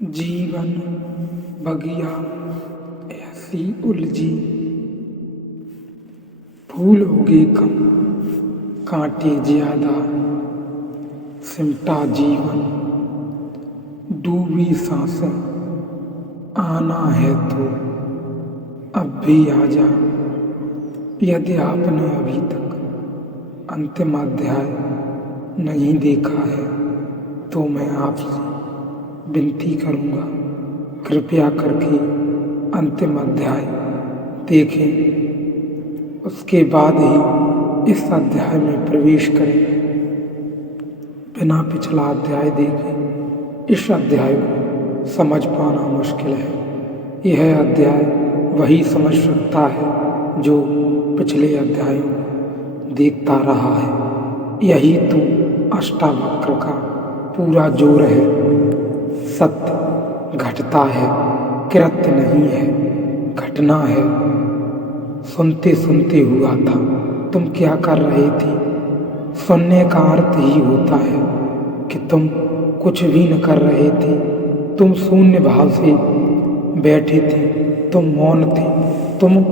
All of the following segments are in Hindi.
जीवन बगिया ऐसी उलझी, फूल उगे कम कांटे ज्यादा, सिमटा जीवन डूबी सांसें, आना है तो अब भी आजा। यदि आपने अभी तक अंतिम अध्याय नहीं देखा है तो मैं आपसे विनती करूंगा, कृपया करके अंतिम अध्याय देखें। उसके बाद ही इस अध्याय में प्रवेश करें। बिना पिछला अध्याय देखे इस अध्याय को समझ पाना मुश्किल है। यह अध्याय वही समझ सकता है जो पिछले अध्यायों को देखता रहा है। यही तो अष्टावक्र का पूरा जोर है। सत्य घटता है, कृत्य नहीं है, घटना है। सुनते सुनते हुआ था। तुम क्या कर रहे थे? सुनने का अर्थ ही होता है कि तुम कुछ भी न कर रहे थे। तुम शून्य भाव से बैठे थे, तुम मौन थे, तुम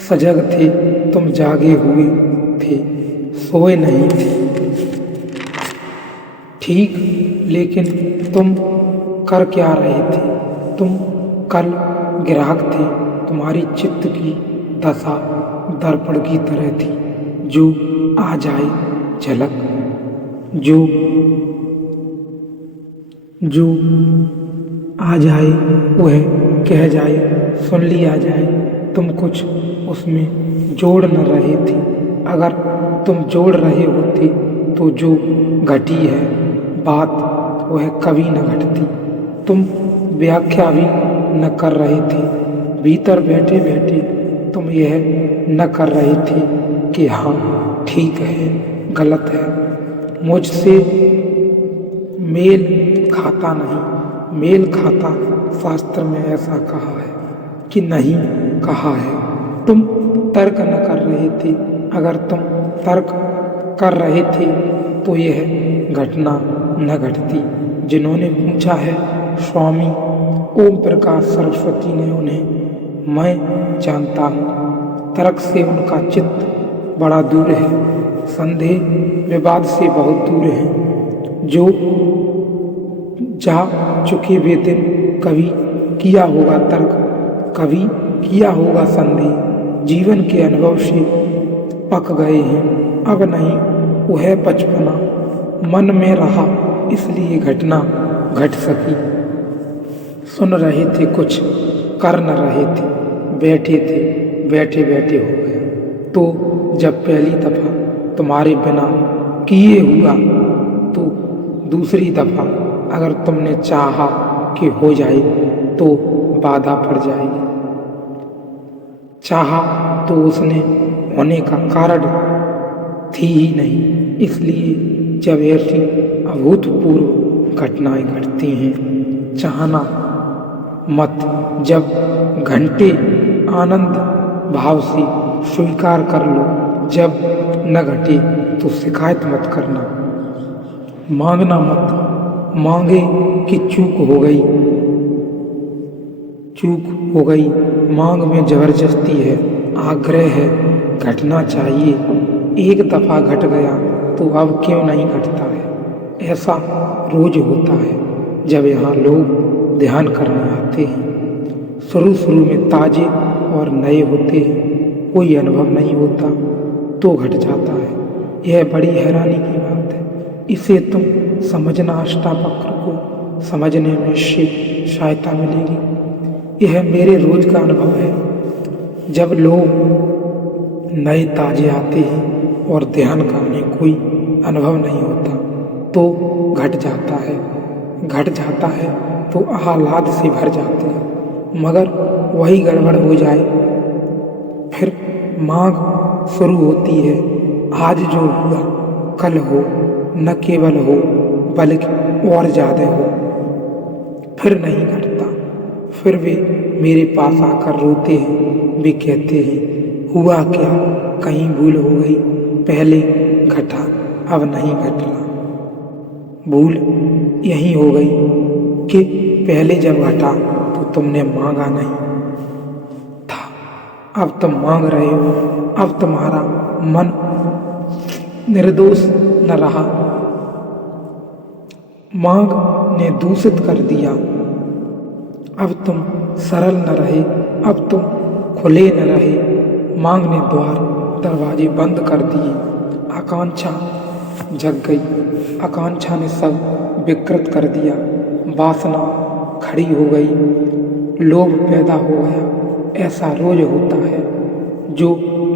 सजग थे, तुम जागे हुए थे, सोए नहीं थे। ठीक, लेकिन तुम कर क्या रहे थे? तुम कल ग्राहक थे। तुम्हारी चित्त की दशा दर्पण की तरह थी, जो आ जाए झलक, जो आ जाए वह कह जाए, सुन लिया जाए। तुम कुछ उसमें जोड़ न रहे थे। अगर तुम जोड़ रहे होते तो जो घटी है बात वह कभी न घटती। तुम व्याख्या भी न कर रहे थे। भीतर बैठे बैठे तुम यह न कर रहे थे कि हाँ ठीक है, गलत है, मुझसे मेल खाता नहीं। मेल खाता शास्त्र में ऐसा कहा है कि नहीं कहा है। तुम तर्क न कर रहे थे। अगर तुम तर्क कर रहे थे तो यह घटना न घटती। जिन्होंने पूछा है स्वामी ओम प्रकाश सरस्वती ने उन्हें मैं जानता हूँ। तर्क से उनका चित्त बड़ा दूर है, संदेह विवाद से बहुत दूर है। जो जा चुके वे दिन कभी किया होगा तर्क, कभी किया होगा संदेह। जीवन के अनुभव से पक गए हैं, अब नहीं वह बचपना मन में रहा, इसलिए घटना घट सकी। सुन रहे थे कुछ कर न रहे थे, बैठे थे, बैठे बैठे हो गए। तो जब पहली दफा तुम्हारे बिना किए हुआ तो दूसरी दफा अगर तुमने चाहा कि हो जाए तो बाधा पड़ जाएगी। चाहा तो उसने होने का कारण थी ही नहीं। इसलिए जब ऐसी अभूतपूर्व घटनाएं घटती हैं, चाहना मत। जब घंटे आनंद भाव से स्वीकार कर लो। जब न घटे तो शिकायत मत करना। मांगना मत। मांगे कि चूक हो गई, चूक हो गई। मांग में जबरदस्ती है, आग्रह है, घटना चाहिए। एक दफा घट गया तो अब क्यों नहीं घटता है? ऐसा रोज होता है जब यहाँ लोग ध्यान करने आते हैं। शुरू में ताजे और नए होते हैं, कोई अनुभव नहीं होता तो घट जाता है। यह बड़ी हैरानी की बात है। इसे तुम समझना, अष्टावक्र को समझने में सहायता मिलेगी। यह मेरे रोज का अनुभव है। जब लोग नए ताजे आते हैं और ध्यान का उन्हें कोई अनुभव नहीं होता तो घट जाता है। घट जाता है तो आह्लाद से भर जाते हैं, मगर वही गड़बड़ हो जाए फिर मांग शुरू होती है। आज जो हुआ कल हो, न केवल हो बल्कि और ज्यादा हो। फिर नहीं घटता। फिर वे मेरे पास आकर रोते हैं। वे कहते हैं हुआ क्या, कहीं भूल हो गई, पहले घटा अब नहीं घट रहा। भूल यही हो गई, कि पहले जब घटा तो तुमने मांगा नहीं था, अब तुम मांग रहे हो। अब तुम्हारा मन निर्दोष न रहा, मांग ने दूषित कर दिया। अब तुम सरल न रहे, अब तुम खुले न रहे, मांग ने दरवाजे बंद कर दिए। आकांक्षा जग गई, आकांक्षा ने सब विकृत कर दिया। वासना खड़ी हो गई, लोभ पैदा हो गया। ऐसा रोज होता है। जो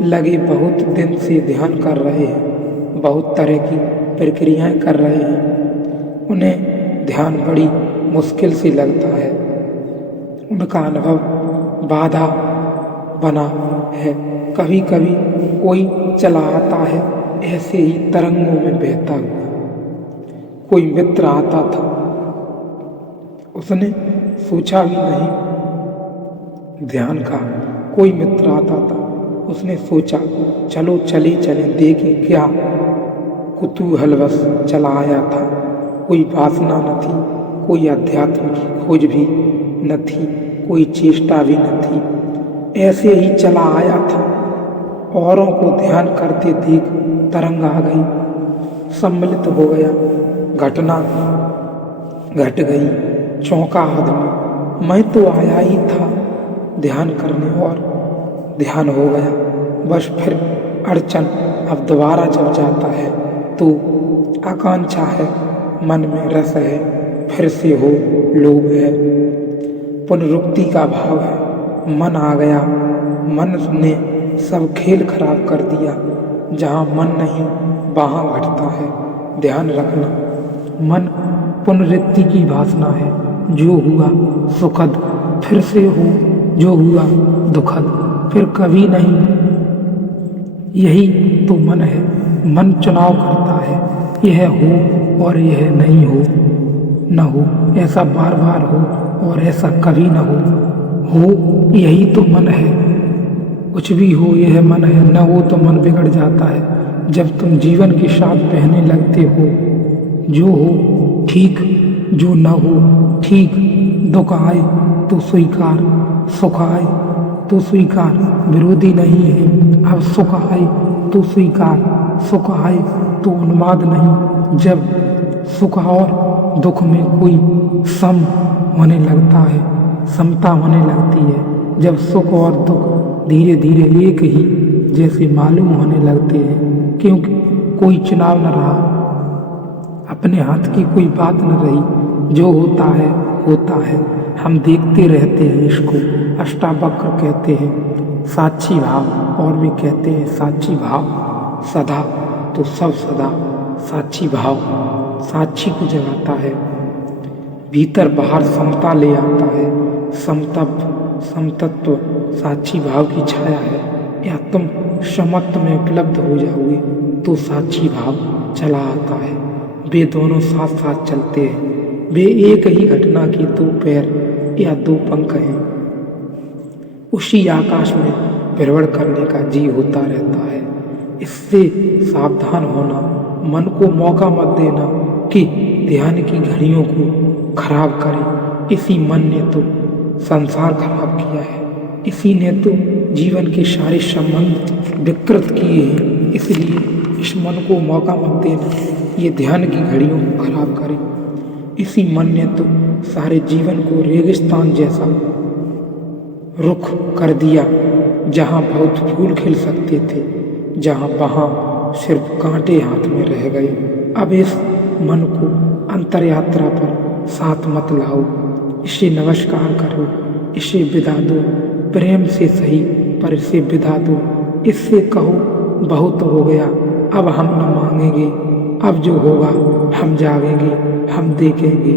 लगे बहुत दिन से ध्यान कर रहे हैं, बहुत तरह की प्रक्रियाएं कर रहे हैं, उन्हें ध्यान बड़ी मुश्किल से लगता है। उनका अनुभव बाधा बना है। कभी कभी कोई चला आता है ऐसे ही तरंगों में बहता हुआ। कोई मित्र आता था, उसने सोचा भी नहीं ध्यान का। कोई मित्र आता था, उसने सोचा चलो चले देखें क्या। कुतूहलवश चला आया था। कोई वासना न थी, कोई अध्यात्म की खोज भी न थी, कोई चेष्टा भी न थी। ऐसे ही चला आया था। औरों को ध्यान करते देख तरंग आ गई, सम्मिलित हो गया। घटना घट गई। चौंका आदमी, मैं तो आया ही था ध्यान करने और ध्यान हो गया। बस फिर अड़चन अब दोबारा जब जाता है तो आकांक्षा है, मन में रस है, फिर से हो लोभ है, पुनरुक्ति का भाव है। मन आ गया, मन ने सब खेल खराब कर दिया। जहाँ मन नहीं वहाँ घटता है। ध्यान रखना, मन पुनरुक्ति की वासना है। जो हुआ सुखद फिर से हो, जो हुआ दुखद फिर कभी नहीं। यही तो मन है। मन चुनाव करता है, यह हो और यह नहीं हो, न हो ऐसा बार बार हो और ऐसा कभी न हो। यही तो मन है। कुछ भी हो यह मन है, न हो तो मन बिगड़ जाता है। जब तुम जीवन के साथ बहने लगते हो, जो हो ठीक, जो न हो ठीक। दुख आए तो स्वीकार, सुख आए तो स्वीकार, विरोधी नहीं है। अब सुख आए तो स्वीकार, सुख आए तो उन्माद नहीं। जब सुख और दुख में कोई सम होने लगता है, समता होने लगती है, जब सुख और दुख धीरे धीरे एक ही जैसे मालूम होने लगते हैं, क्योंकि कोई चुनाव न रहा, अपने हाथ की कोई बात न रही। जो होता है होता है, हम देखते रहते हैं। इसको अष्टावक्र कहते हैं साक्षी भाव, और भी कहते हैं साक्षी भाव। सदा तो सब सदा, साक्षी भाव साक्षी को जगाता है, भीतर बाहर समता ले आता है। समतत्व साक्षी भाव की छाया है। या तुम समत्व में उपलब्ध हो जाओगे तो साक्षी भाव चला आता है। वे दोनों साथ साथ चलते हैं। वे एक ही घटना के दो पैर या दो पंख हैं। उसी आकाश में भ्रमण करने का जी होता रहता है। इससे सावधान होना, मन को मौका मत देना कि ध्यान की घड़ियों को खराब करे। इसी मन ने तो संसार खराब किया है, इसी ने तो जीवन के सारे संबंध विकृत किए हैं। इसलिए इस मन को मौका मत देना ये ध्यान की घड़ियों को खराब करे। इसी मन ने तो सारे जीवन को रेगिस्तान जैसा रुख कर दिया, जहाँ बहुत फूल खिल सकते थे, जहाँ वहाँ सिर्फ कांटे हाथ में रह गए। अब इस मन को अंतर यात्रा पर साथ मत लाओ। इसे नमस्कार करो, इसे विदा दो, प्रेम से सही पर इसे विदा दो। इससे कहो बहुत हो गया, अब हम न मांगेंगे, अब जो होगा हम जागेंगे, हम देखेंगे।